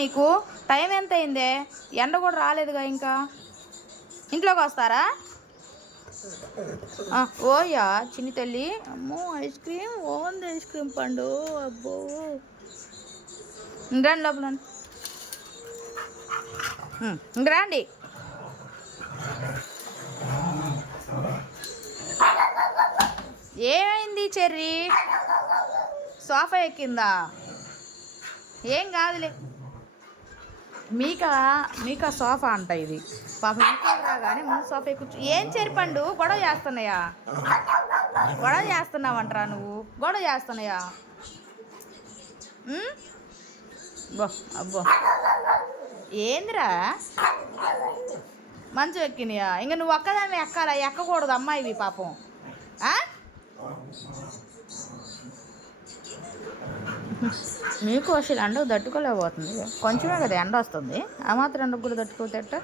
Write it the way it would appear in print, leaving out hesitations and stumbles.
మీకు టైం ఎంత అయిందే? ఎండ కూడా రాలేదుగా ఇంకా. ఇంట్లోకి వస్తారా? ఓయా చిన్ని తల్లి. అమ్మో ఐస్ క్రీమ్, ఓంది ఐస్ క్రీమ్ పండు. అబ్బో రండి లోపల. ఇంక రండి. ఏమైంది చెర్రీ? సోఫా ఎక్కిందా? ఏం కాదులే. మీకా సోఫా అంట ఇది. పాపం ఇంట్లో కానీ ముందు సోఫా కూర్చో. ఏం చెరిపండు గొడవ చేస్తున్నాయా? గొడవ చేస్తున్నావంటరా నువ్వు? గొడవ చేస్తున్నాయా? బో అబ్బో ఏందిరా? మంచం ఎక్కినాయా? ఇంక నువ్వు ఒక్కదాన్ని ఎక్కాలా? ఎక్కకూడదు అమ్మాయివి పాపం. మీకు అసలు ఎండకు తట్టుకోలేకపోతుంది. కొంచెమే కదా ఎండ వస్తుంది. ఆ మాత్రం ఎండకు కూడా తట్టుకోతేట.